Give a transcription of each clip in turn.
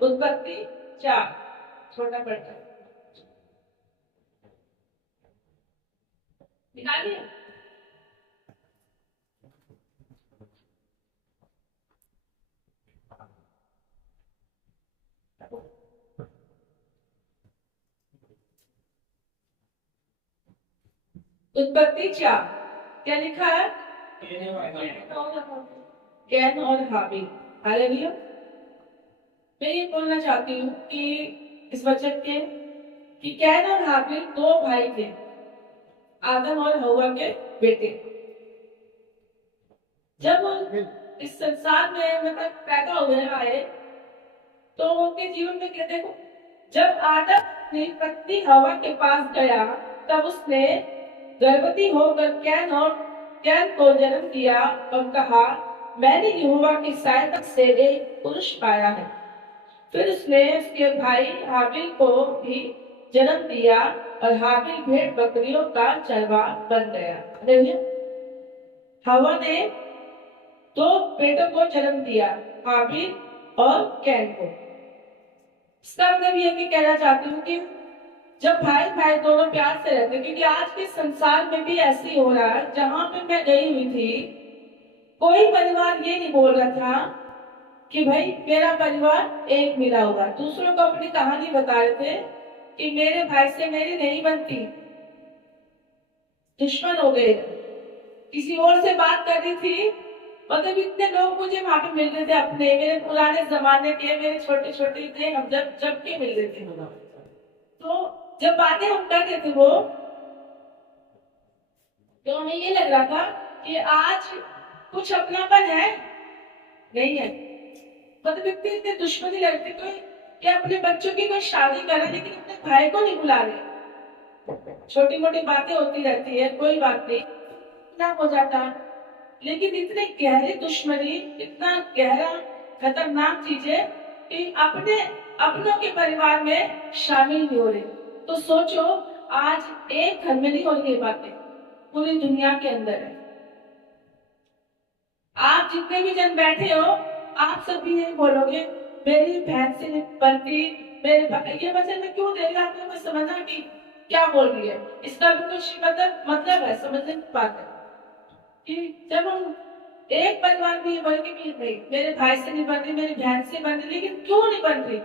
उत्पत्ति 4 छोटा पड़ता है, निकालिए। उत्पत्ति 4 क्या लिखा है? कैन और हाबिल। हालेलुया। मैं ये बोलना चाहती हूँ कि इस वचन के कि कैन और हाबिल दो भाई थे, आदम और हवा के बेटे। जब वो इस संसार में मतलब पैदा हुए आए तो उनके जीवन में क्या देखो, जब आदम अपनी पत्नी हवा के पास गया तब उसने गर्भवती होकर कैन को जन्म दिया और कहा, मैंने यहोवा की सहायता से एक पुरुष पाया है। फिर उसने उसके भाई हाबिल को भी जन्म दिया और हाबिल भेड़ बकरियों का चरवाहा बन गया। हवा ने दो बेटों को जन्म दिया, हाबिल और कैन को। इसका मतलब ये कि कहना चाहती हूँ कि जब भाई भाई दोनों प्यार से रहते, क्योंकि आज के संसार में भी ऐसी हो रहा है। जहां पे मैं गई हुई थी, कोई परिवार ये नहीं बोल रहा था कि भाई मेरा परिवार एक मिला हुआ। दूसरों को अपनी कहानी बता रहे थे कि मेरे भाई से मेरी नहीं बनती, दुश्मन हो गए। किसी और से बात कर रही थी, मतलब इतने लोग मुझे वहां पे मिल रहे थे, अपने मेरे पुराने जमाने के, मेरे छोटे छोटे थे, हम जब के मिल रहे थे हम। तो जब बातें हम कर रहे थे वो, तो हमें ये लग रहा था कि आज कुछ अपनापन है नहीं है। मतलब इतने इतने दुश्मनी लगती कोई कि अपने बच्चों की कोई शादी करे लेकिन अपने भाई को नहीं बुला रहे। छोटी मोटी बातें होती रहती है, कोई बात नहीं, ना हो जाता। लेकिन इतनी गहरी दुश्मनी, इतना गहरा खतरनाक चीज है कि अपने अपनों के परिवार में शामिल नहीं हो रहे। तो सोचो, आज एक घर में नहीं हो रही ये बातें, पूरी दुनिया के अंदर है। आप जितने भी जन बैठे हो, आप सभी यही बोलोगे, मेरी बहन से नहीं बनती, मेरे भाई। ये वचन में क्यों देगा आपने को समझना कि क्या बोल रही है। इसका भी कुछ मतलब है, समझने की बात है कि जब हम एक परिवार में ये बोले कि नहीं मेरे भाई से नहीं बन रही, मेरी बहन से बन रही, लेकिन क्यों नहीं बन रही?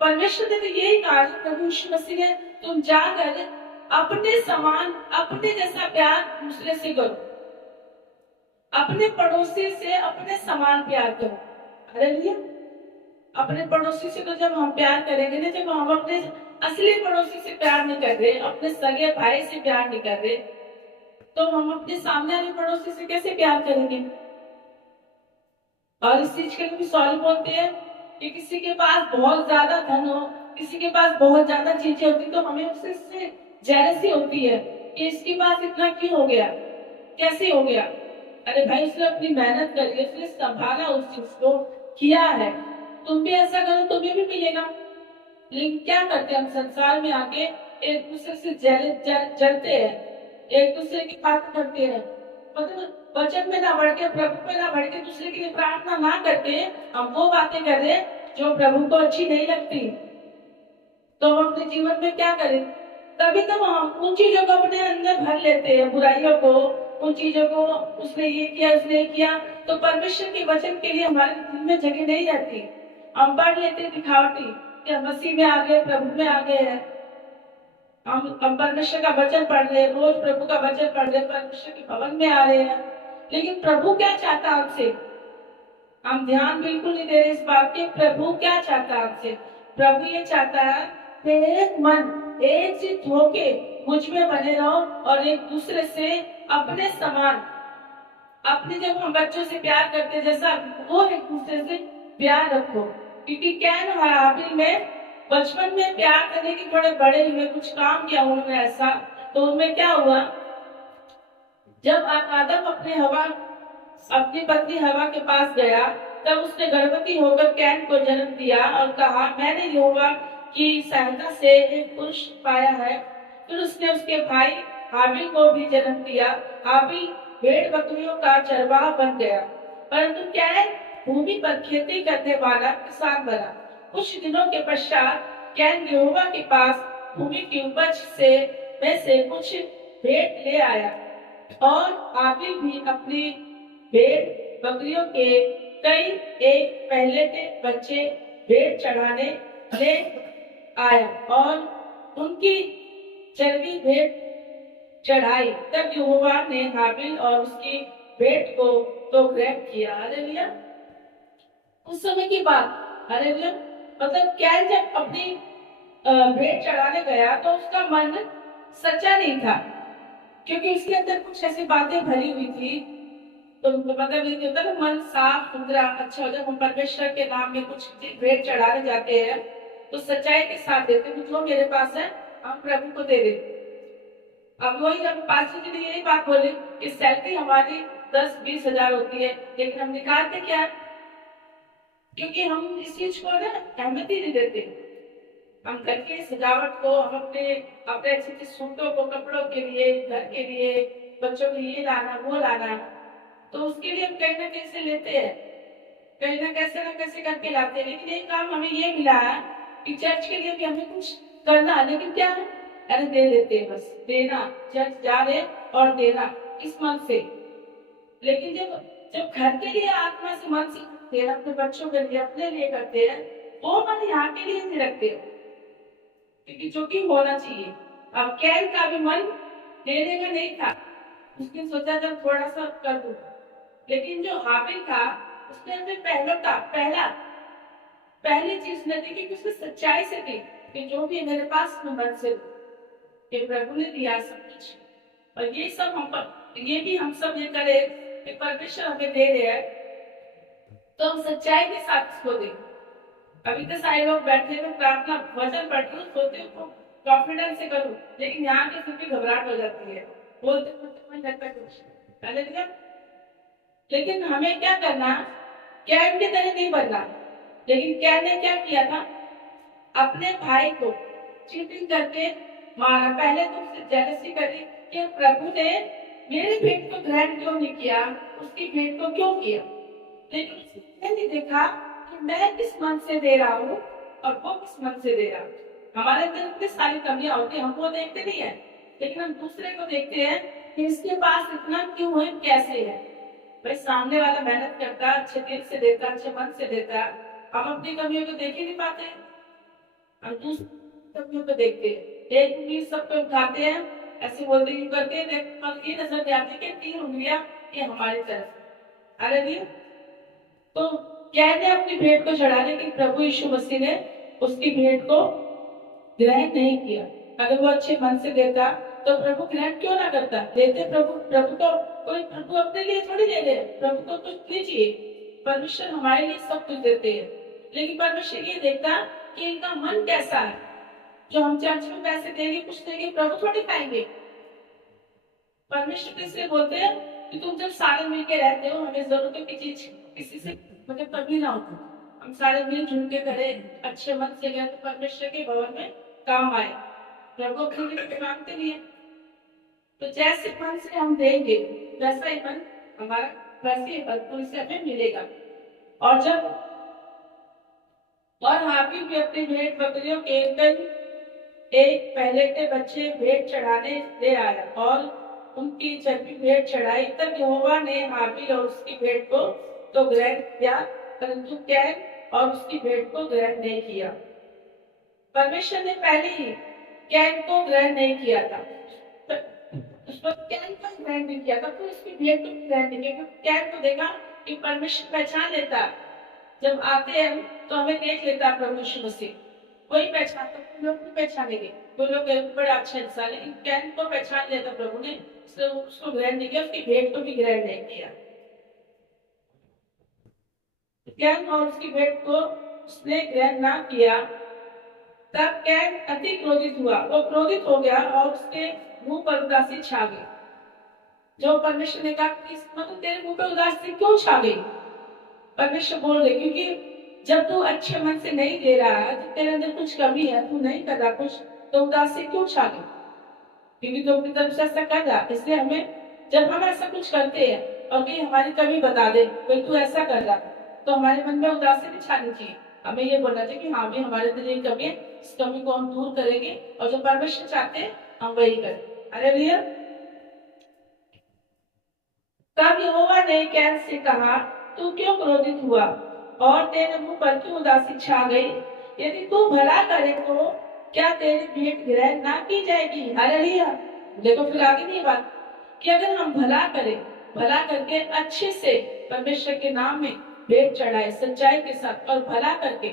परमेश्वर ने तो यही कहा, प्रभु यीशु मसीह ने, तुम जाकर अपने समान, अपने जैसा प्यार दूसरे से करो, अपने पड़ोसी से अपने समान प्यार करो। हालेलुया। अपने पड़ोसी से तो जब हम प्यार करेंगे ना, जब हम अपने असली पड़ोसी से प्यार नहीं कर रहे, अपने सगे भाई से प्यार नहीं कर रहे, तो हम अपने सामने वाले पड़ोसी से कैसे प्यार करेंगे? और इस चीज के लिए भी सॉरी बोलते हैं कि किसी के पास बहुत ज्यादा धन हो, किसी के पास बहुत ज्यादा चीजें होती, तो हमें उससे जेलसी होती है कि इसके पास इतना क्यों हो गया, कैसे हो गया। अरे भाई, उसने अपनी मेहनत करी, उसने संभाला, उस चीज को किया है, तुम भी ऐसा करो, तुम्हें भी मिलेगा। लेकिन क्या करते हैं हम संसार में आके, एक दूसरे से जलते हैं, एक दूसरे की बात करते हैं, मतलब वचन में ना बढ़ के, प्रभु में ना बढ़ के, दूसरे के लिए प्रार्थना ना करके हम वो बातें कर रहे जो प्रभु को अच्छी नहीं लगती। तो हम अपने जीवन में क्या करें? तभी तो हम उन चीजों को अपने अंदर भर लेते हैं, बुराइयों को, उन चीजों को, उसने ये किया, उसने ये किया, तो परमेश्वर के वचन के लिए हमारे दिल में जगह नहीं रहती। हम पढ़ लेते दिखावटी कि हम मसीह में आ गए, प्रभु में आ गए हैं, हम परमेश्वर का वचन पढ़ रहे हैं, रोज प्रभु का वचन पढ़ रहे हैं, परमेश्वर के भवन में आ रहे हैं, लेकिन प्रभु क्या चाहता है हमसे? हम ध्यान बिल्कुल नहीं दे रहे इस बात के, प्रभु क्या चाहता है हमसे? प्रभु ये चाहता है कि एक मन, एक चित्त होके मुझ में बने रहो और एक दूसरे से अपने समान, अपने जब हम बच्चों से प्यार करते जैसा वो एक दूसरे से प्यार रखो। क्योंकि कैन और हाबिल में बचपन में प्यार करने के थोड़े बड़े हुए, कुछ काम किया उन्होंने ऐसा, तो उनमें क्या हुआ, जब आदम अपनी पत्नी हवा के पास गया तब उसने गर्भवती होकर कैन को जन्म दिया और कहा, मैंने यहोवा की सहायता से एक पुरुष पाया है। फिर उसने उसके भाई हाबिल को भी जन्म दिया। हाबिल भेड़ बकरियों का चरवाहा बन गया, परंतु कैन भूमि पर खेती करने वाला किसान बना। कुछ दिनों के पश्चात कैन यहोवा के पास भूमि की उपज से में से कुछ भेंट ले आया और हाबिल भी अपनी भेड़ बकरियों के कई एक पहले के बच्चे भेंट चढ़ाने ले आया और उनकी चर्बी भेंट चढ़ाई। तब यहोवा ने हाबिल और उसकी भेंट को तो ग्रहण किया। हालेलुया। उस समय की बात, हालेलुया, मतलब क्या जब अपनी भेंट चढ़ाने गया तो उसका मन सच्चा नहीं था, क्योंकि उसके अंदर कुछ ऐसी बातें भरी हुई थी। तो मतलब ये होता है ना, मन साफ सुथरा अच्छा हो। जब हम परमेश्वर के नाम में कुछ भेंट चढ़ाने जाते हैं तो सच्चाई के साथ देते हैं। जो मेरे पास है हम प्रभु को दे देते। अब वही हम पास्टर जी ने यही बात बोली कि सैलरी हमारी 10-20 हजार होती है, लेकिन हम निकालते क्या है? क्योंकि हम इस चीज को ना अहमियत ही नहीं देते। हम घर की सजावट को, हम अपने अपने अच्छे सूटों को, कपड़ों के लिए, घर के लिए, बच्चों के लिए लाना, वो लाना, तो उसके लिए हम कहीं ना कहीं से लेते हैं, कहीं ना कैसे करके लाते हैं। लेकिन एक काम हमें ये मिला है कि चर्च के लिए भी हमें कुछ करना, लेकिन क्या है, अरे दे देते हैं, बस देना, चर्च जा रहे और देना इस मन से। लेकिन जब जब घर के लिए आत्मा से मन से करते हैं, अपने बच्चों के लिए, अपने लिए करते हैं, वो मन यहाँ के लिए नहीं रखते, क्योंकि जो कि होना चाहिए। अब कैन का भी मन देने का नहीं था, उसने सोचा जब थोड़ा सा कर दूं। लेकिन जो हाबिल था उसने अपने पहली चीज न देखी कि उसने सच्चाई से दी कि जो भी मेरे पास मन से कि प्रभु ने दिया सब कुछ। और ये सब हम पर, ये भी हम सब ये करें कि परमेश्वर हमें दे रहे हैं तो हम सच्चाई के साथ इसको दें। अभी तो सारे लोग बैठे हुए प्रार्थना वचन पढ़ते हो, सोते हो कॉन्फिडेंस से करूं, लेकिन यहाँ के सुन के घबराहट हो जाती है, बोलते बोलते मन लगता कुछ। लेकिन हमें क्या करना, कैन की तरह नहीं बनना। लेकिन कैन ने क्या किया था, अपने भाई को चीटिंग करके मारा। पहले तो उससे जेलसी करी कि प्रभु ने मेरी भेंट को ग्रहण क्यों नहीं किया, उसकी भेंट को क्यों किया। लेकिन उसने नहीं देखा कि मैं किस मन से दे रहा हूँ और वो किस मन से दे रहा हूँ। हमारे अंदर इतनी सारी कमियां होती है, हम वो देखते नहीं है, लेकिन हम दूसरे को देखते हैं कि इसके पास इतना क्यों है, कैसे है। भाई सामने वाला मेहनत करता, अच्छे दिल से देता, अच्छे मन से देता, हम अपनी कमियों को देख ही नहीं पाते, हम दूसरी कमियों को देखते हैं। एक उंगली सब पे उठाते हैं, ऐसे बोलते ही करते हैं, देख ये नजर आती कि 3 उंगलियां ये हमारी तरफ। अरे तो कहते अपनी भेंट को चढ़ाने की, प्रभु यीशु मसीह ने उसकी भेंट को ग्रहण नहीं किया। अगर वो अच्छे मन से देता तो प्रभु ग्रहण क्यों ना करता, देते प्रभु तो कोई, प्रभु अपने लिए थोड़ी दे रहे, प्रभु को कुछ नहीं चाहिए। परमेश्वर हमारे लिए सब कुछ देते हैं, लेकिन परमेश्वर ये देखता कि इनका मन कैसा है। जो हम चर्च में पैसे देंगे, कुछ देंगे, प्रभु थोड़ी खाएंगे। परमेश्वर इसलिए बोलते हैं कि तुम जब सारे मिलके रहते हो, हमें जरूरतों की चीज किसी से मतलब कभी ना हो, हम सारे मिलजुल के करें, अच्छे मन से गए तो परमेश्वर के भवन में काम आए। प्रभु अपने लिए मांगते नहीं है, तो जैसे मन से हम देंगे वैसा ही मन हमारा, वैसे ही भरपूर से हमें मिलेगा। और जब और हाबिल भी अपनी भेंट बकरियों के एक पहले के बच्चे भेंट चढ़ाने ले आया और उनकी चर्बी भेंट चढ़ाई। तब यहोवा ने हाबिल और उसकी भेंट को तो ग्रहण किया, परंतु कैन और उसकी भेंट को ग्रहण नहीं किया। परमेश्वर ने पहले ही कैन को ग्रहण नहीं किया था, कैन को ग्रहण नहीं किया था, तो इसकी भेंट को ग्रहण नहीं किया। कैन को देखा कि परमेश्वर पहचान लेता, जब आते हैं तो हमें देख लेता प्रभु यीशु मसीह, वही पहचानता, लोग नहीं पहचानेंगे, वो लोग बड़ा अच्छा इंसान, लेकिन कैन को पहचान लेता प्रभु ने, इसलिए उसको ग्रहण नहीं किया, उसकी भेंट को भी ग्रहण नहीं किया। कैन और उसकी भेंट को उसने ग्रहण ना किया। तब कैन अति क्रोधित हुआ, वो क्रोधित हो गया और उसके मुंह पर उदासी छा गई। जो परमेश्वर ने कहा कि मतलब तेरे मुंह पर उदासी क्यों छा गई, परमेश्वर बोल रहे क्योंकि जब तू अच्छे मन से नहीं दे रहा है, तो तेरे अंदर कुछ कमी है, तू नहीं कर रहा कुछ, तो उदासी क्यों छा गई, क्योंकि तू अपनी तरफ से ऐसा कर रहा। इसलिए हमें जब हम ऐसा कुछ करते हैं और कहीं हमारी कमी बता दे, कोई तू ऐसा कर रहा, तो हमारे मन में उदासी नहीं छानी चाहिए। हमें ये बोलना चाहिए कि हाँ भी हमारे अंदर ये कमी है, इस कमी को हम दूर करेंगे और जो परमेश्वर चाहते हैं हम वही करें। हालेलुया। तब यहोवा ने कैन से कहा, तू क्यों क्रोधित हुआ और तेरे मुंह पर क्यों उदासी छा गई? यदि तू भला करे तो क्या तेरी भेंट ग्रहण ना की जाएगी? हालेलुया। देखो फिर आगे नहीं बात कि अगर हम भला करें, भला करके अच्छे से परमेश्वर के नाम में भेंट चढ़ाए सच्चाई के साथ, और भला करके,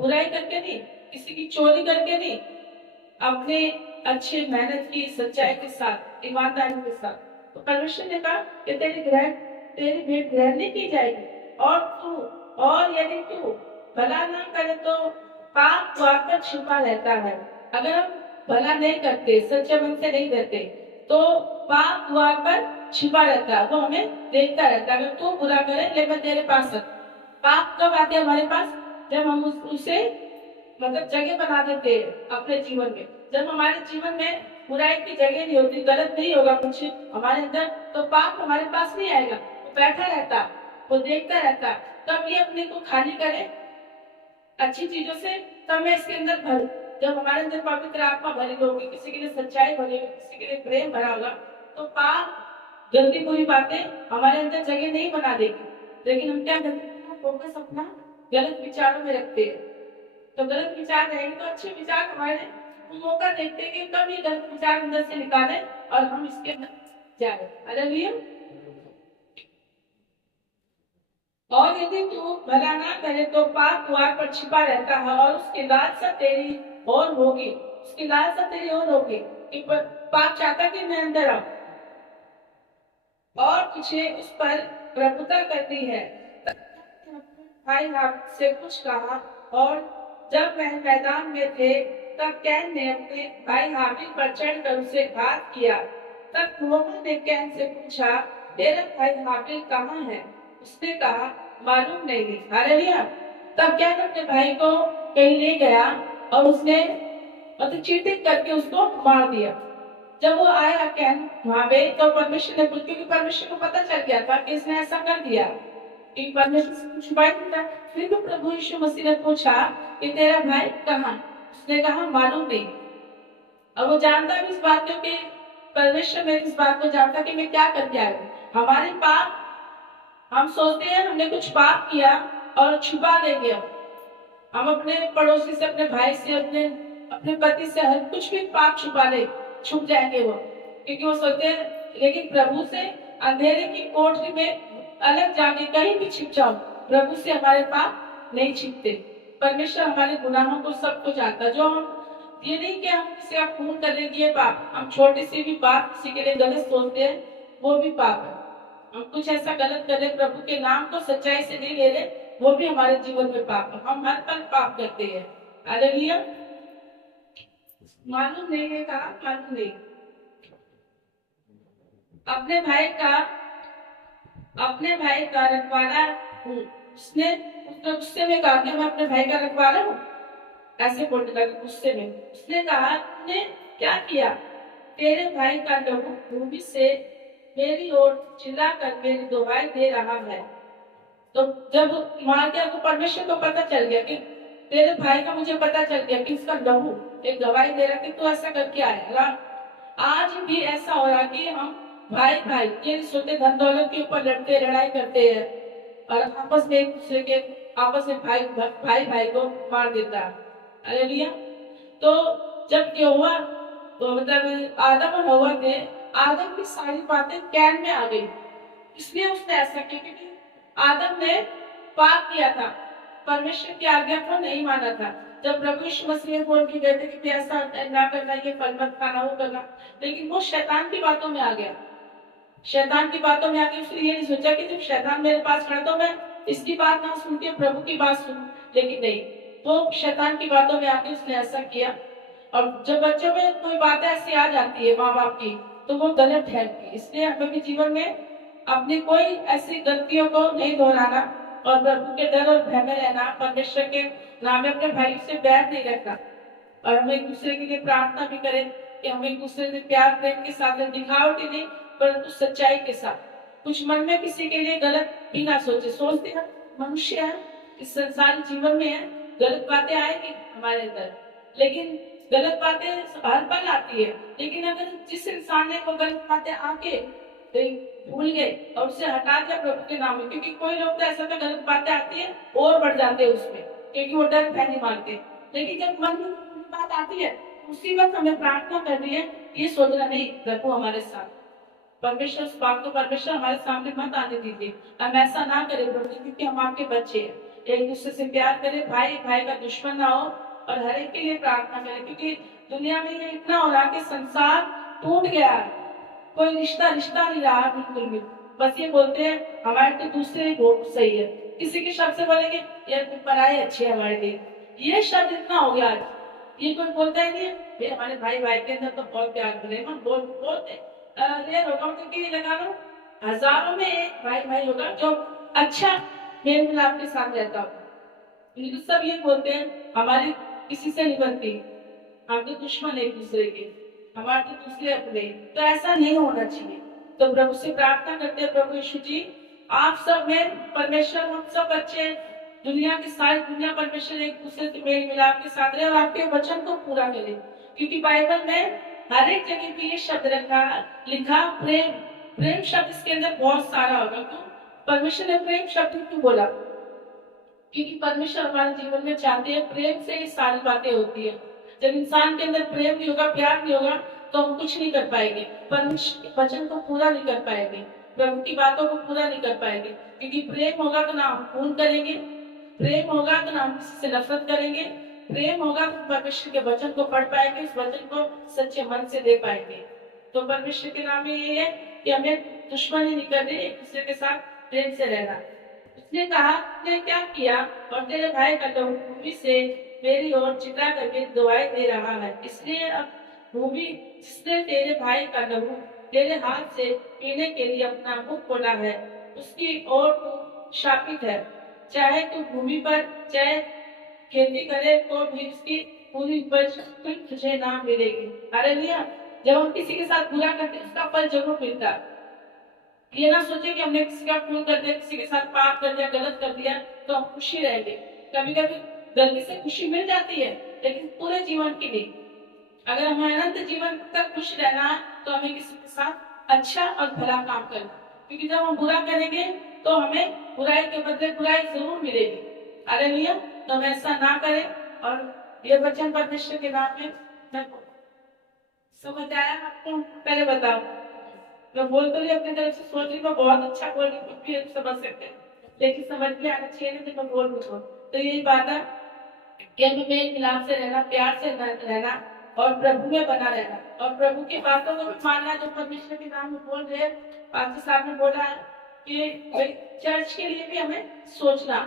बुराई करके नहीं, किसी की चोरी करके नहीं, अपने अच्छे मेहनत की सच्चाई के साथ, ईमानदारी के साथ, तो परमेश्वर ने कहा कि तेरी भेंट ग्रहण नहीं की जाएगी। और यदि तू भला ना करे तो पाप द्वार पर छिपा रहता है। अगर हम भला नहीं करते, सच्चे मन से नहीं रहते, तो पाप द्वार पर छिपा रहता है, वो हमें देखता रहता है। अगर तू बुरा करे ले मैं तेरे पास पाप कब आते हमारे पास? जब हम उसे मतलब जगह बना देते हैं अपने जीवन में। जब हमारे जीवन में बुराई की जगह नहीं होती, गलत नहीं होगा कुछ हमारे अंदर, तो पाप हमारे पास नहीं आएगा। वो बैठा रहता, वो देखता रहता, तब ये अपने को खाली करे अच्छी चीजों से, तब मैं इसके अंदर भरूं। जब हमारे अंदर पवित्र आत्मा भरी होगी, किसी के लिए सच्चाई भरी होगी, किसी के लिए प्रेम भरा होगा, तो पाप गलती बुरी बातें हमारे अंदर जगह नहीं बना देगी। लेकिन हम क्या करते हैं? फोकस अपना गलत विचारों में रखते हैं। तो गलत विचार रहेंगे तो अच्छे विचार हमारे मौका देखते हैं कि कब ये गलत विचार अंदर से निकाले और हम इसके अंदर जाए। हालेलुया। और यदि तू भला ना करे तो पाप द्वार पर छिपा रहता है और उसकी लालसा तेरी और होगी, उसकी लालसा तेरी और होगी कि पाप चाहता कि मैं अंदर आऊं और तुझे उस पर प्रभुता करनी है। भाई आपसे कुछ कहा, और जब वह मैदान में थे तब कैन ने अपने भाई हाबिल पर चढ़कर उसे घात किया। तब मोहम्मद ने कैन से पूछा, तेरा भाई हाबिल कहाँ है? उसने कहा, मालूम नहीं। हालेलुया। तब कैन अपने भाई को कहीं ले गया और उसने मतलब चीटिंग करके उसको मार दिया। जब वो आया कैन वहां पे, तो परमेश्वर ने, क्योंकि परमेश्वर को पता चल गया था कि इसने ऐसा कर दिया, परमेश्वर से कुछ छुपाई नहीं था। फिर भी प्रभु यीशु मसीह ने पूछा कि तेरा भाई कहाँ? उसने कहा मालूम नहीं। और वो जानता भी इस बात को कि परमेश्वर में इस बात को जानता कि मैं क्या करके आया हूँ। हमारे पाप, हम सोचते हैं हमने कुछ पाप किया और छुपा देंगे। हम अपने पड़ोसी से, अपने भाई से, अपने अपने पति से हर कुछ भी पाप छुपा ले, छुप जाएंगे वो, क्योंकि वो सोचते हैं। लेकिन प्रभु से अंधेरे की कोठरी में अलग जाके कहीं भी छिप जाओ, प्रभु से हमारे पाप नहीं छिपते। परमेश्वर हमारे गुनाहों को सबको जानता। जो हम, ये नहीं कि हम किसी का खून करने की पाप, हम छोटी सी भी बात किसी के लिए गलत सोचते हैं, वो भी पाप है। हम कुछ ऐसा गलत कर ले, प्रभु के नाम को सच्चाई से नहीं ले ले, वो भी हमारे जीवन में पाप है। हम हर पल पाप करते हैं। हालेलुया। मालूम नहीं है, कहा मालूम नहीं। अपने भाई का रखवाला हूँ। उसने गुस्से में कहा कि मैं अपने भाई का रखवाला हूँ, ऐसे बोलने लगा गुस्से में। उसने कहा, तूने क्या किया? तेरे भाई का लहू भूमि से मेरी ओर चिल्लाकर मेरी दुहाई दे रहा है। तो जब मार गया तो परमेश्वर को पता चल गया कि तेरे भाई का, मुझे पता चल गया कि इसका लहू एक गवाही दे रहा कि तू ऐसा करके आया। आज भी ऐसा हो रहा कि हम भाई भाई ये सोते धन दौलत के ऊपर लड़ते, लड़ाई करते हैं और आपस में एक दूसरे के, आपस में भाई भाई को मार देता है। हालेलुया। तो जब क्या हुआ, तो मतलब आदम और हवा थे, आदम की सारी बातें कैन में आ गई, इसलिए उसने ऐसा किया क्योंकि आदम ने पाप किया था, परमेश्वर की आज्ञा को नहीं माना था। जब प्रभु यीशु मसीह बोल के गए थे कि ऐसा ना करना, ये फल मत खाना, वो करना, लेकिन वो शैतान की बातों में आ गया। शैतान की बातों में आके उसने ये नहीं सोचा कि जब शैतान मेरे पास खड़ा तो मैं इसकी बात ना सुन के प्रभु की बात सुनूं, लेकिन नहीं, वो शैतान की बातों में आके उसने ऐसा किया। और जब बच्चों में कोई बात ऐसी आ जाती है माँ बाप की, तो वो गलत ठहरती है। इसलिए हमें भी जीवन में अपनी कोई ऐसी गलतियों को नहीं दोहराना और प्रभु के डर और भय में रहना, परमेश्वर के नाम में अपने भाई से बैर नहीं रखना, और हम एक दूसरे के लिए प्रार्थना भी करें कि हम एक दूसरे से प्यार प्रेम के साथ, दिखावटी नहीं परंतु सच्चाई के साथ, कुछ मन में किसी के लिए गलत भी ना सोचे। सोचते हैं मनुष्य है, इस संसार जीवन में है, गलत बातें आएंगी हमारे अंदर, लेकिन गलत बातें हर पल आती है। लेकिन अगर जिस इंसान ने वो गलत बातें आके भूल गए और उसे हटा दिया प्रभु के नाम में, क्योंकि कोई लोग तो ऐसा तो गलत बातें आती है और बढ़ जाते हैं उसमें, क्योंकि वो डर नहीं मानते। लेकिन जब मन में बात आती है उसी वक्त हमें प्रार्थना करनी है, ये सोचना नहीं प्रभु हमारे साथ, परमेश्वर उस बात को परमेश्वर हमारे सामने मत आने दीजिए, हम ऐसा ना करें प्रभु जी, क्योंकि हम आपके बच्चे हैं। एक दूसरे से प्यार करें, भाई भाई का दुश्मन ना हो, और हर एक के लिए प्रार्थना करें, क्योंकि दुनिया में ये इतना हो रहा कि संसार टूट गया है, कोई रिश्ता रिश्ता नहीं रहा बिल्कुल भी। बस ये बोलते हैं हमारे तो दूसरे बहुत सही है, किसी के शब्द से बोलेंगे यार तुम पराए अच्छे हमारे लिए, ये शब्द इतना हो गया आज। ये कोई बोलता ही नहीं है हमारे भाई भाई के अंदर तो बहुत प्यार करें, हम बोलते रेयर होगा, क्योंकि ये लगा लो हजारों में एक भाई भाई होगा जो अच्छा मेल मिलाप के साथ रहता हो। सब ये बोलते हैं हमारी किसी से नहीं बनती, हम तो दुश्मन एक दूसरे के, हमारे तो दूसरे अपने, तो ऐसा नहीं होना चाहिए। तो प्रभु से प्रार्थना करते हैं, प्रभु यीशु जी आप सब में परमेश्वर हम सब बच्चे, दुनिया की सारी दुनिया परमेश्वर एक दूसरे से मेल मिलाप के साथ रहे और आपके वचन को पूरा करे, क्योंकि बाइबल में हर एक जगह पे ये शब्द लिखा प्रेम, प्रेम शब्द इसके अंदर बहुत सारा होगा। क्यों परमेश्वर ने प्रेम शब्द क्यों बोला? क्योंकि परमेश्वर हमारे जीवन में चाहते हैं, प्रेम से ही सारी बातें होती है। जब इंसान के अंदर प्रेम नहीं होगा, प्यार नहीं होगा, तो हम कुछ नहीं कर पाएंगे, परमेश्वर के वचन को पूरा नहीं कर पाएंगे, प्रभु की बातों को पूरा नहीं कर पाएंगे। क्योंकि प्रेम होगा तो ना हम खून करेंगे, प्रेम होगा तो ना हम किसी से नफरत करेंगे, प्रेम होगा तो परमेश्वर के वचन को पढ़ पाएंगे, उस वचन को सच्चे मन से दे पाएंगे। तो परमेश्वर के नाम में ये है कि हमें दुश्मनी नहीं करनी, एक दूसरे के साथ प्रेम से रहना। उसने कहा उसने क्या किया, और तेरे भाई का लहू भूमि से मेरी ओर चिल्ला करके दुआई दे रहा है, इसलिए अब भूमि जिसने तेरे भाई का लहू तेरे हाथ से पीने के लिए अपना मुख खोला है, उसकी ओर तू शापित है। चाहे तू भूमि पर चाहे खेती करे तो भी उसकी पूरी उपज तुझे ना मिलेगी। हालेलुया। जब हम किसी के साथ बुरा करते हैं उसका फल जरूर मिलता है। ये ना सोचे कि हमने किसी का खून कर दिया, किसी के साथ पाप कर दिया, गलत कर दिया तो हम खुशी रहेंगे। कभी कभी गलती से खुशी मिल जाती है, लेकिन पूरे जीवन की नहीं। अगर हमें अनंत जीवन तक खुश रहना है तो हमें किसी के साथ अच्छा और भला काम करना, क्योंकि जब हम बुरा करेंगे तो हमें बुराई के बदले बुराई जरूर मिलेगी। हालेलुया। तो हम ऐसा ना करें, और ये वचन परमेश्वर के नाम में मैं समझ आया आपको? पहले बताओ, मैं बोल तो रही अपनी तरफ से सोच रही मैं बहुत अच्छा बोल रही, कुछ भी समझ सकते हैं, लेकिन समझ में आना चाहिए ना कि मैं बोल रही हूँ। तो यही बात है कि हमें मेल मिलाप से रहना, प्यार से रहना और प्रभु में बना रहना, और प्रभु की बातों को भी मानना जो परमेश्वर के नाम में बोल रहे हैं। पास्टर साहब ने बोला है कि चर्च के लिए भी हमें सोचना,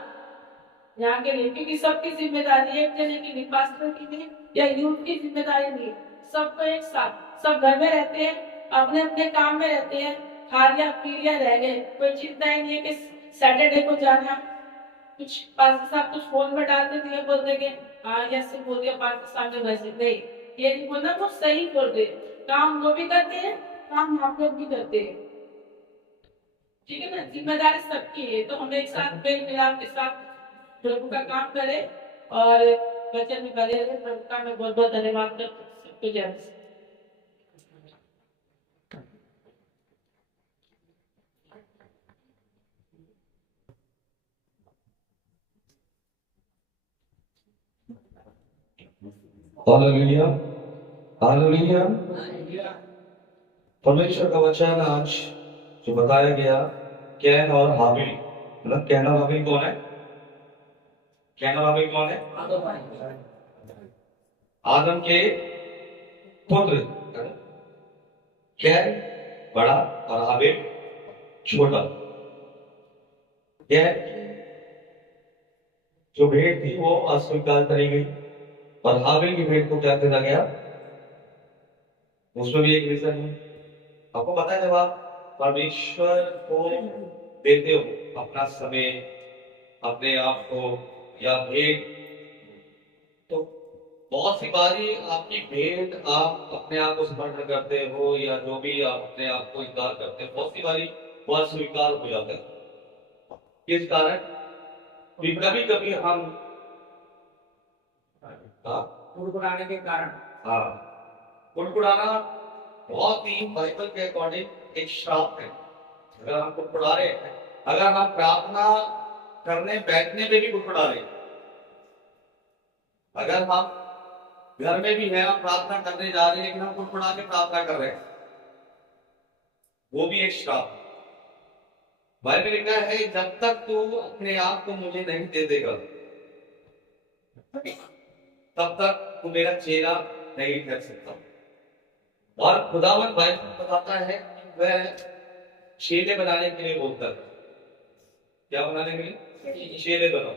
यहाँ के लिए, क्योंकि सबकी जिम्मेदारी है, एक जने की नहीं, पास्टर की नहीं या यूथ की जिम्मेदारी नहीं, सबको एक साथ, सब घर में रहते हैं, अपने अपने काम में रहते हैं, हारिया पीलिया रह गए, कोई चिंता ही नहीं है कि सैटरडे को जाना। कुछ पास्टर साहब कुछ फोन में डालते थे, बोल देंगे हाँ ऐसे बोल दिया पास्टर साहब ने, वैसे नहीं, ये नहीं बोलना, वो सही बोल रहे, काम वो भी करते हैं, काम हम लोग भी करते हैं, ठीक है ना, जिम्मेदारी सबकी है। तो हम एक साथ मेल मिलाप के साथ प्रभु का काम करें और वचन में बने रहे। प्रभु का मैं बहुत बहुत धन्यवाद करता हूँ, सबको जय मसीह। Hallelujah, hallelujah. परमेश्वर का वचन आज जो बताया गया, कैन और हाबिल, मतलब कैन और हाबिल कौन है? कैन और हाबिल कौन है? आदम के पुत्र। कैन बड़ा और हाबिल छोटा। कैन जो भेंट थी वो अस्वीकार करी गई, और हाबिल की भेंट को क्या करा गया? उसमें भी एक रीजन है। आपको पता है, जब आप परमेश्वर को देते हो अपना समय, अपने आप को या भेंट, तो बहुत सी बारी आपकी भेंट आप अपने आप को समर्पण करते हो या जो भी आप अपने आप को इनकार करते हो, बहुत सी बारी वह स्वीकार हो जाता है। किस कारण? कभी कभी हम हाँ कुड़कुड़ाने के कारण। हाँ, कुड़कुड़ाना बहुत ही बाइबल के अकॉर्डिंग एक श्राप है। अगर हम कुड़कुड़ा रहे हैं, अगर हम प्रार्थना करने बैठने पे भी कुड़कुड़ा रहे हैं, अगर हम घर में भी है, हम प्रार्थना करने जा रहे हैं लेकिन हम कुड़कुड़ा के प्रार्थना कर रहे हैं, वो भी एक श्राप। बाइबल लिखा है जब तक तू अपने आप को मुझे नहीं दे देगा तब तक तू मेरा चेहरा नहीं कर सकता। और खुदावन बाइबल बताता है कि वह चेले बनाने के लिए बोलता है। क्या बनाने के लिए? चेले बनाओ।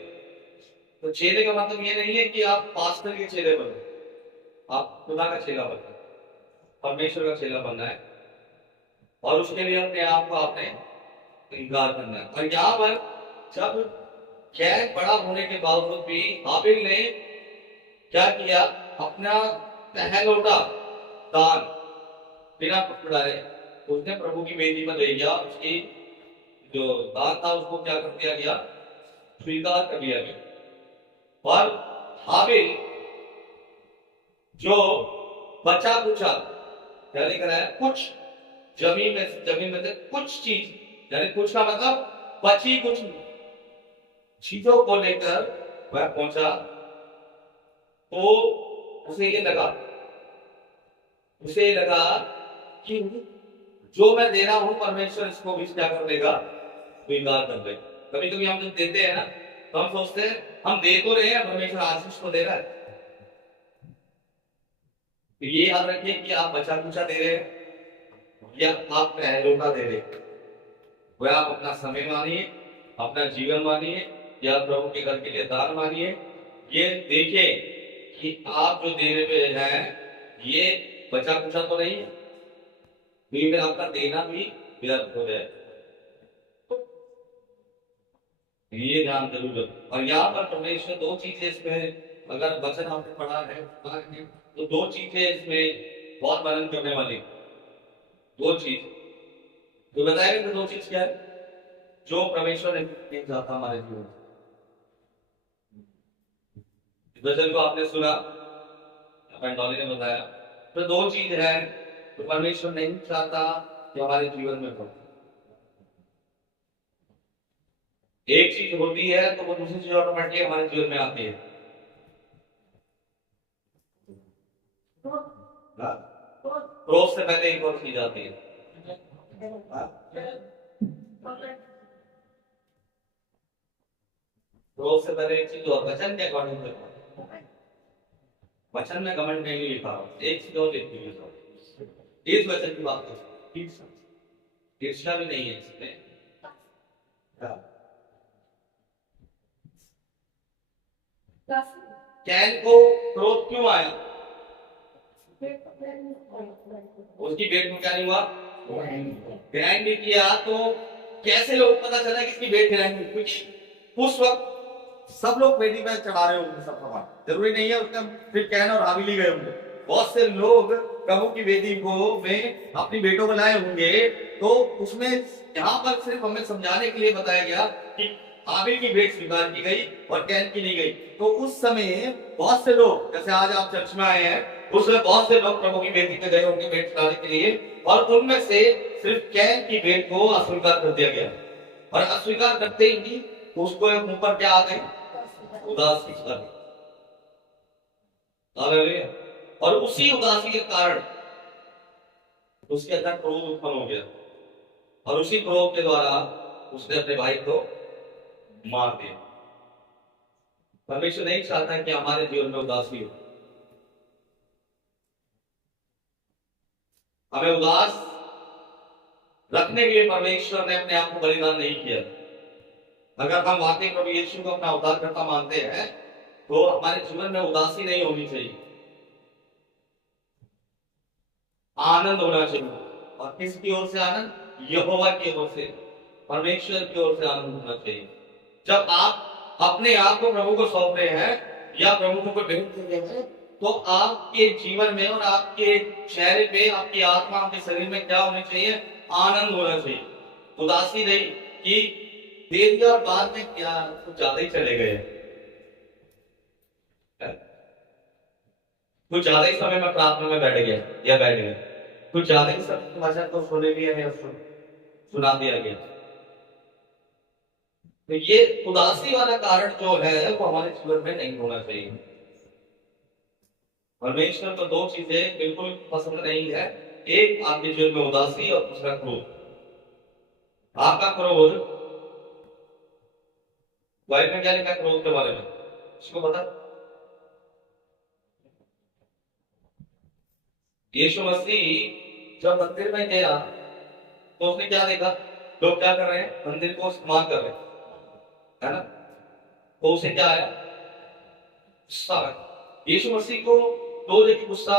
तो चेले का मतलब ये नहीं है कि आप पास्टर के चेले बनो, आप खुदा का चेला बनो, परमेश्वर का चेला बनना है। और उसके लिए अपने आप को आपने इनकार करना है। और यहाँ पर जब गैर बड़ा होने के बावजूद भी हाबिल ने क्या किया, अपना पहलौठा दान बिना पकड़ाए उसने प्रभु की वेदी पर ले गया। उसकी जो दान था उसको क्या कर दिया गया, स्वीकार कर लिया गया। और हाबिल जो बचा कुचा यानी कराया कुछ जमीन में से कुछ चीज, यानी कुछ का मतलब बची कुछ चीजों को लेकर वह पहुंचा, तो उसे ये लगा कि जो मैं दे रहा हूं परमेश्वर इसको भी क्या कर देगा, स्वीकार कर देगा। कभी कभी हम जब देते हैं ना तो हम सोचते हैं हम दे तो रहे हैं, परमेश्वर आशीष को दे रहा है। तो ये याद रखिए कि आप बचा कुचा दे रहे हैं या आप पहलौठा दे रहे हैं। वह आप अपना समय मानिए, अपना जीवन मानिए, या प्रभु के घर के लिए दान मानिए। ये देखिए कि आप जो देने पे हैं ये बचा कुचा तो नहीं है, फिर आपका देना भी व्यर्थ हो जाए। ये ध्यान जरूर रखो। और यहाँ पर परमेश्वर दो चीजें इसमें, अगर वचन आपने पढ़ा है तो दो चीजें इसमें बहुत वर्णन करने वाली, दो चीज तो बताएगा कि दो चीज क्या है जो परमेश्वर ने चाहता हमारे जीवन। वचन को आपने सुना, डॉली ने बताया, तो दो चीज है तो परमेश्वर नहीं चाहता कि हमारे जीवन में हो। एक चीज होती है तो वो दूसरी चीज ऑटोमेटिकली हमारे जीवन में आती है। क्रोध से पहले एक और चीज आती है। क्रोध से पहले एक चीज और, वचन के अकॉर्डिंग वचन में घमंड नहीं लिखा, एक चीज और लिखी हुई इस वचन की बात करते, ईर्ष्या भी नहीं है इसमें। कैन को क्रोध क्यों आया? उसकी भेंट में क्या नहीं हुआ, ग्रहण नहीं किया। तो कैसे लोग पता चला कि इसकी भेंट ग्रहण नहीं? क्योंकि उस वक्त सब लोग वेदी में चढ़ा रहे होंगे सब सामान, जरूरी नहीं है उसका फिर कैन और हाबिल ही गए होंगे। बहुत से लोग प्रभु की वेदी को में अपनी बेटों को लाए होंगे। तो उसमें यहाँ पर सिर्फ हमें समझाने के लिए बताया गया कि हाबिल की भेंट स्वीकार की गई और कैन की नहीं गई। तो उस समय बहुत से लोग, जैसे आज आप चर्च में आए हैं, उस समय बहुत से लोग प्रभु की वेदी पे गए होंगे भेंट चढ़ाने के लिए, और उनमें से सिर्फ कैन की भेंट को अस्वीकार कर दिया गया। और अस्वीकार करते ही उसको मुंह पर क्या आ गई, उदासी आ गई। और उसी उदासी के कारण उसके अंदर क्रोध उत्पन्न हो गया, और उसी क्रोध के द्वारा उसने अपने भाई को मार दिया। परमेश्वर नहीं चाहता कि हमारे जीवन में उदासी हो। हमें उदास रखने के लिए परमेश्वर ने अपने आप को बलिदान नहीं किया। अगर हम वाकई प्रभु यीशु को अपना उद्धारकर्ता मानते हैं तो हमारे जीवन में उदासी नहीं होनी चाहिए, आनंद होना चाहिए। और किसकी ओर से आनंद? यहोवा की ओर से, परमेश्वर की ओर से आनंद होना चाहिए। जब आप अपने आप को प्रभु को सौंप रहे हैं या प्रभु को कोई भेंट दे रहे हैं, तो आपके जीवन में और आपके चेहरे पे, आपकी आत्मा, आपके शरीर में क्या होना चाहिए? आनंद होना चाहिए, उदासी नहीं कि देर और बाद में क्या कुछ ज्यादा ही चले गए। कुछ ज्यादा ही समय में प्रार्थना में बैठ गया या बैठ गया, कुछ ज्यादा ही समय वचन को सुने लिया या सुना दिया गया। तो ये उदासी वाला कारण जो है वो हमारे जीवन में नहीं होना चाहिए। परमेश्वर को दो चीजें बिल्कुल पसंद नहीं है, एक आपके जीवन में उदासी और दूसरा क्रोध। आपका क्रोध, बाइबल में क्या लिखा क्रोध के बारे में, इसको पता? यीशु मसीह जब मंदिर में गया तो उसने क्या देखा? लोग क्या कर रहे हैं? मंदिर को इस्तेमाल कर रहे हैं, है ना? तो उसे क्या आया? गुस्सा आया। यीशु मसीह को दो जगह गुस्सा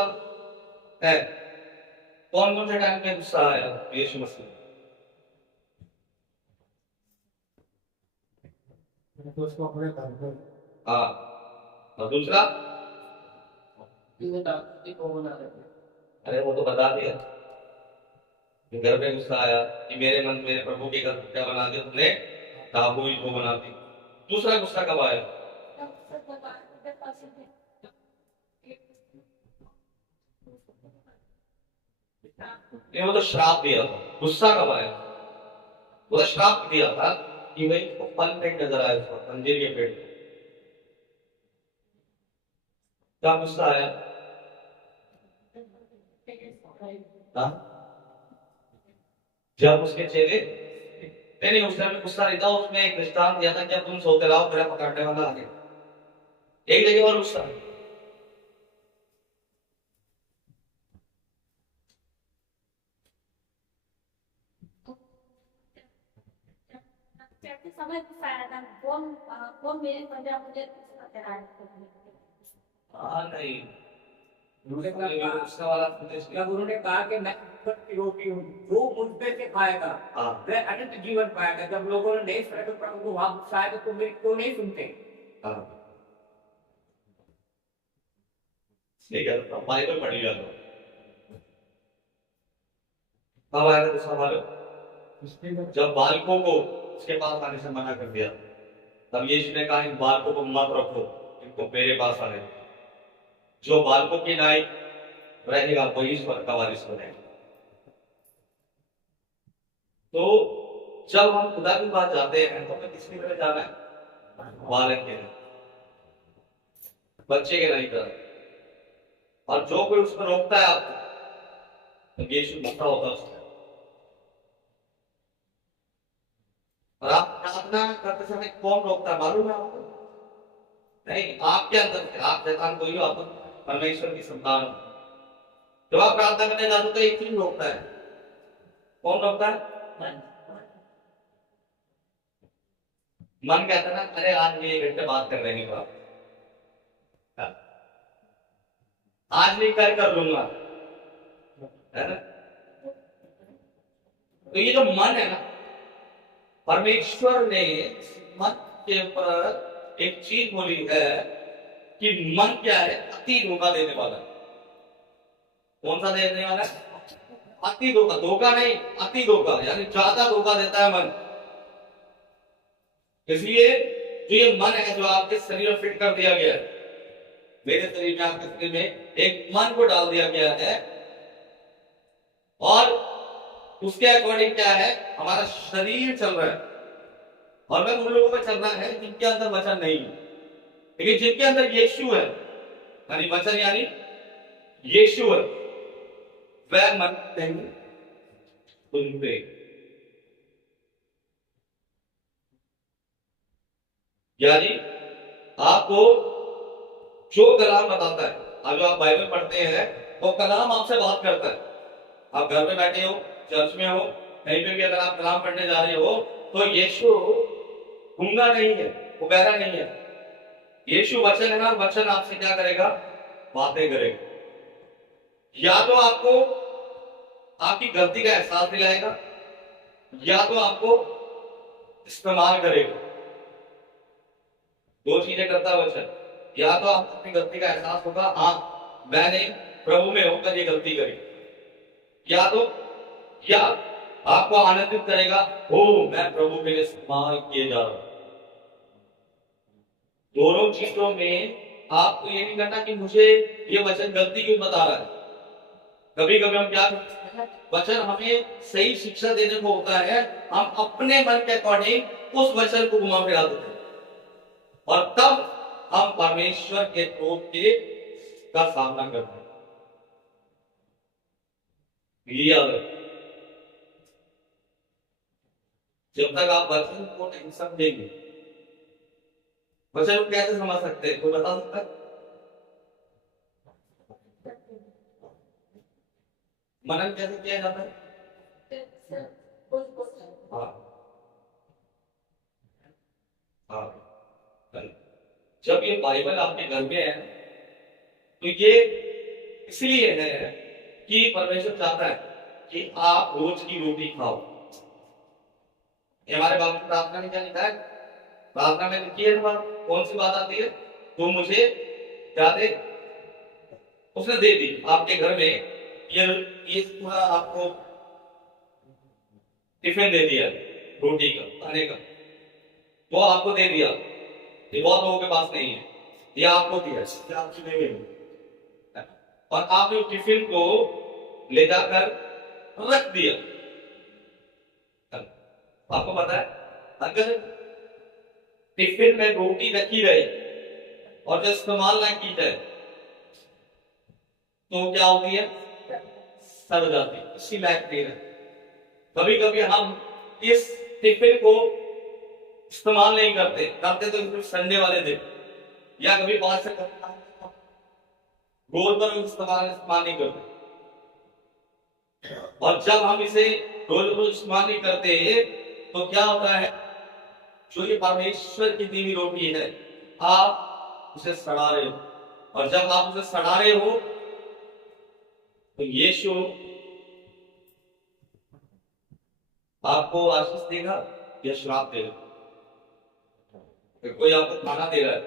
है। कौन कौन से टाइम पे गुस्सा आया यीशु मसीह? हाँ, और दूसरा? अरे वो तो बता दिया, घर में गुस्सा आया कि मेरे मन मेरे प्रभु के घर क्या बना दिया तुमने? ताबूत को बना दी। दूसरा गुस्सा कब आया? नहीं, वो तो श्राप दिया था। गुस्सा कब आया? वो तो श्राप दिया था कि भाई उसको फल पेट नजर आया, उसको अंजीर के पेड़ पे। क्या गुस्सा आया? हाँ? जब उसके चेले, नहीं उस टाइम में गुस्सा नहीं था, उसमें एक दृष्टांत दिया था कि अब तुम सोते रहो, मेरा पकड़ने वाला आ गया। एक जगह और गुस्सा। समय गुस्सा आया था, कौन मेरे पंजाब मुझे हाँ नहीं, उन्होंने गुस्सा वाला संदेश जब उन्होंने कहा कि मैं ईश्वर की रोटी हूँ, जो मुझ पे से खाएगा हाँ वह अनंत जीवन पाएगा। जब लोगों ने नहीं सुना तो प्रभु को वहां गुस्सा आया, तो तुम क्यों नहीं सुनते? हाँ, ठीक है, तो बाइबल पढ़ लिया तो कब आया था गुस्सा वाले? जब बालकों को उसके पास आने से मना कर दिया, तब यीशु ने कहा इन बालकों को मत रखो, इनको मेरे पास आने दो। जो बालकों की नाई रहेगा वही ईश्वर का वारिस बनेगा। तो जब हम खुदा की बात जाते हैं तो हमें किसकी तरह जाना है? बालक के, बच्चे के नहीं तरह। और जो कोई उसमें रोकता है आपको, तो यीशु गुस्सा होता है उसमें। और आप प्रार्थना करते समय कौन रोकता है मालूम है आपको? नहीं, आपके अंदर से। आप शैतान को ही, आप परमेश्वर की संतान हो। जब आप प्रार्थना करने जाते हो तो एक चीज रोकता है। कौन रोकता है? मन कहता है ना, अरे आज भी 1 घंटे बात कर रहे हैं बात, आज नहीं कल कर लूंगा, है ना? तो ये जो मन है ना, परमेश्वर ने मन के ऊपर एक चीज बोली है कि मन क्या है? अति धोखा देने वाला। कौन सा देने वाला है? अति धोखा। धोखा नहीं, अति धोखा, यानी ज्यादा धोखा देता है मन। इसलिए जो ये मन है, जो आपके शरीर में फिट कर दिया गया है, मेरे शरीर में आपके शरीर में एक मन को डाल दिया गया है, और उसके अकॉर्डिंग क्या है? हमारा शरीर चल रहा है। और मैं उन लोगों पर चलना है जिनके अंदर वचन नहीं है, लेकिन जिनके अंदर यीशु है, यानी वचन यानी यीशु है, वह मन नहीं सुनते। यानी आपको जो कलाम बताता है, आज जो आप बाइबल पढ़ते हैं, वो कलाम आपसे बात करता है। आप घर में बैठे हो, चर्च में हो, कहीं पे भी अगर आप कलाम पढ़ने जा रहे हो, तो यीशु गूंगा नहीं है, वो बहरा नहीं है। यीशु वचन है ना, वचन आपसे क्या करेगा? बातें करेगा। या तो आपको आपकी गलती का एहसास दिलाएगा, या तो आपको इस्तेमाल करेगा। दो चीजें करता है वचन। या तो आपको अपनी गलती का एहसास होगा, हाँ मैंने प्रभु में होकर ये गलती करी, या आपको आनंदित करेगा, ओ मैं प्रभु के लिए इस्तेमाल किए जा रहा हूं। दोनों चीजों में आपको ये नहीं करना कि मुझे ये वचन गलती क्यों बता रहा है। कभी कभी हम क्या करते हैं, वचन हमें सही शिक्षा देने को होता है, हम अपने मन के अकॉर्डिंग उस वचन को घुमा फिरा देते हैं और तब हम परमेश्वर के क्रोध के का सामना करते हैं। याद रखें, जब तक आप वचन को नहीं समझेंगे, वचन को कैसे समझ सकते हैं, कोई बता सकता है? मनन कैसे किया जाता है? हाँ हाँ, जब ये बाइबल आपके घर में है तो ये इसलिए है कि परमेश्वर चाहता है कि आप रोज की रोटी खाओ। ये हमारे बाप की प्रार्थना में क्या लिखा है? प्रार्थना में लिखी है कौन सी बात आती है? तो मुझे क्या दे, उसने दे दी। आपके घर में ये पूरा आपको टिफिन दे दिया रोटी का, खाने का, वो आपको दे दिया। ये बहुत लोगों के पास नहीं है, ये आपको दिया, आपकी नहीं है। और आपने उस टिफिन को ले जाकर रख दिया। आपको पता है, अगर टिफिन में रोटी रखी रहे और जब इस्तेमाल ना की जाए तो क्या होती है? सड़ जाती है, इसी लायक नहीं है। कभी कभी हम इस टिफिन को इस्तेमाल नहीं करते, करते तो सिर्फ संडे वाले दिन या कभी बात से रोज पर इस्तेमाल नहीं करते। और जब हम इसे रोज रोज इस्तेमाल नहीं करते तो क्या होता है, जो ये परमेश्वर की दी हुई रोटी है, आप उसे सड़ा रहे हो। और जब आप उसे सड़ा रहे हो तो यीशु आपको आशीष देगा या श्राप देगा? कोई आपको खाना दे रहा है,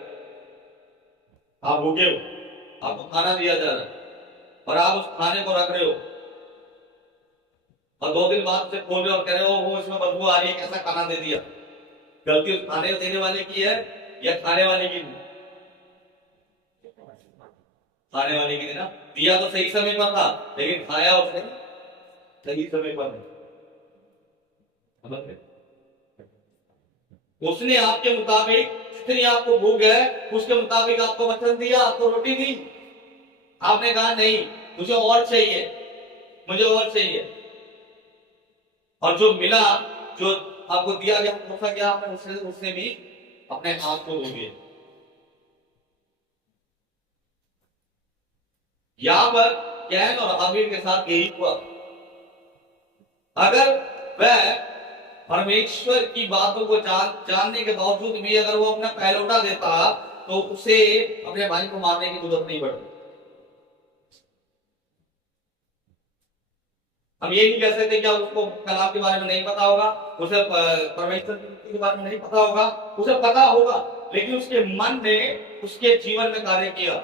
आप भूखे हो, आपको खाना दिया जा रहा है और आप उस खाने को रख रहे हो और 2 दिन बाद से खोल रहे हो और कह रहे हो वो इसमें बदबू आ रही है, कैसा खाना दे दिया। गलती उस खाने देने वाले की है या खाने वाले की? खाने वाले की ना। दिया तो सही समय पर था लेकिन खाया उसने सही समय पर नहीं। उसने आपके मुताबिक जितनी आपको भूख है उसके मुताबिक आपको वचन दिया, आपको रोटी दी। आपने कहा नहीं, मुझे और चाहिए, मुझे और चाहिए। और जो मिला, जो आपको दिया गया, दूसरा क्या आपने उससे भी अपने हाथ को धो दिया। यहां पर कैन और हाबिल के साथ यही हुआ। अगर वह परमेश्वर की बातों को जानने के बावजूद भी अगर वो अपना पहलौठा देता तो उसे अपने भाई को मारने की जरूरत नहीं पड़ती। हम ये नहीं कह सकते क्या उसको कलाम के बारे में नहीं पता होगा, उसे परमेश्वर के बारे में नहीं पता होगा, उसे पता होगा, लेकिन उसके मन ने उसके जीवन में कार्य किया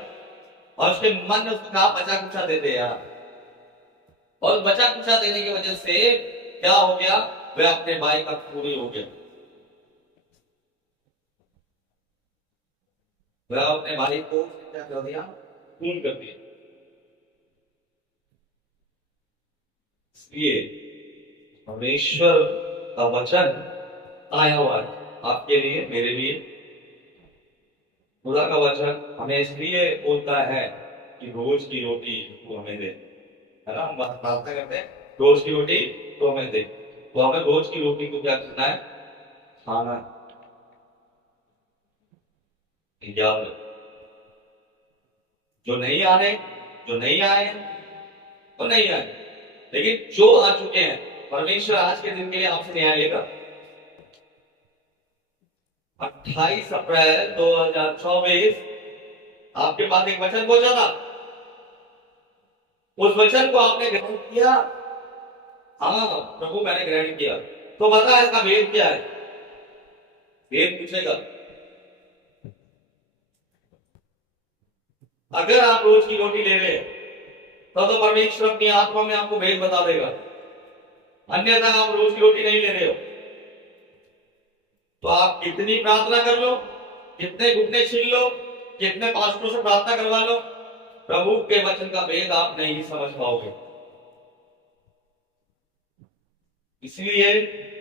और उसके मन ने उसको कहा बचा कुचा दे दे यार। और बचा कुचा देने की वजह से क्या हो गया, वह अपने भाई का खूनी हो गया। वह अपने भाई को क्या कर दिया? खून कर दिया। इसलिए परमेश्वर का वचन आया हुआ है आपके लिए, मेरे लिए। खुदा का वचन हमें इसलिए बोलता है कि रोज की रोटी वो हमें दे, है ना। हम प्रार्थना करते हैं रोज की रोटी तो हमें दे, तो हमें रोज की रोटी को क्या करना है? खाना। याद जो नहीं आ रहे, जो नहीं आए तो नहीं आए, लेकिन जो आ चुके हैं परमेश्वर आज के दिन के लिए आपसे न्याय लेगा। 28 अप्रैल 2024 आपके पास एक वचन पहुंचा था, उस वचन को आपने ग्रहण किया। हाँ प्रभु मैंने ग्रहण किया, तो बता इसका भेद क्या है? भेद पूछेगा। अगर आप रोज की रोटी ले रहे तो परमेश्वर अपनी आत्मा में आपको भेद बता देगा। अन्यथा आप रोज की रोटी नहीं ले रहे हो तो आप कितनी प्रार्थना कर लो, कितने घुटने छीन लो, कितने पास्टरों से प्रार्थना करवा लो, प्रभु के वचन का भेद आप नहीं समझ पाओगे। इसलिए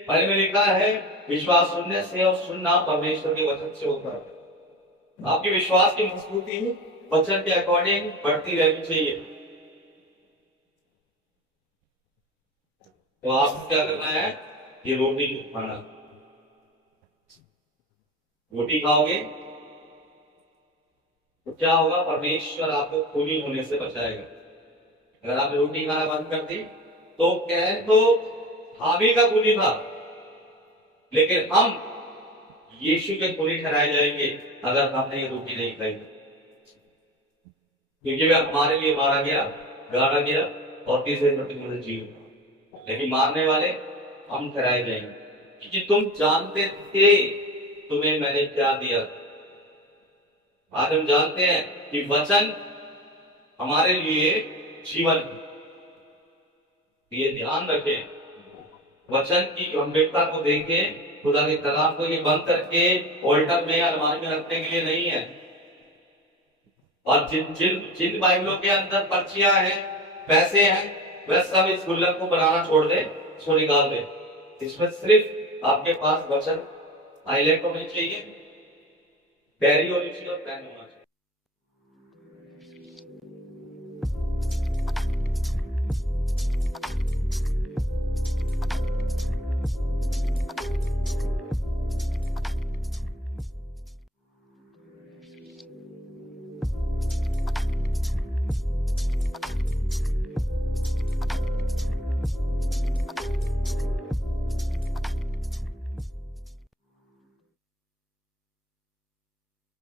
बाइबल में लिखा है विश्वास सुनने से और सुनना परमेश्वर के वचन से होता है। आपके विश्वास की मजबूती वचन के अकॉर्डिंग बढ़ती रहनी चाहिए। तो आपको क्या करना है, ये रोटी खाना, रोटी खाओगे तो क्या होगा, परमेश्वर आपको खूनी होने से बचाएगा। अगर आप रोटी खाना बंद कर दी तो कैन तो हावी का खूनी था, लेकिन हम यीशु के खूनी ठहराए जाएंगे अगर हमने ये रोटी नहीं खाई, क्योंकि वह हमारे लिए मारा गया, गाड़ा गया और तीसरे दिन जीव, लेकिन मारने वाले हम ठहराए जाएंगे। क्योंकि तुम जानते थे तुम्हें मैंने क्या दिया। आज हम जानते हैं कि वचन हमारे लिए जीवन है। ये ध्यान रखें, वचन की गंभीरता को देखें, खुदा के कलाम को ये बंद करके ऑल्टर में अलमारी में रखने के लिए नहीं है। और जिन जिन जिन बाइबलों के अंदर पर्चियां हैं, पैसे हैं, वह सब इस गुल्लक को बनाना छोड़ दे, इसको निकाल दे। इसमें सिर्फ आपके पास वचन हाईलाइट होने चाहिए, पैरी होनी चाहिए और पेन होना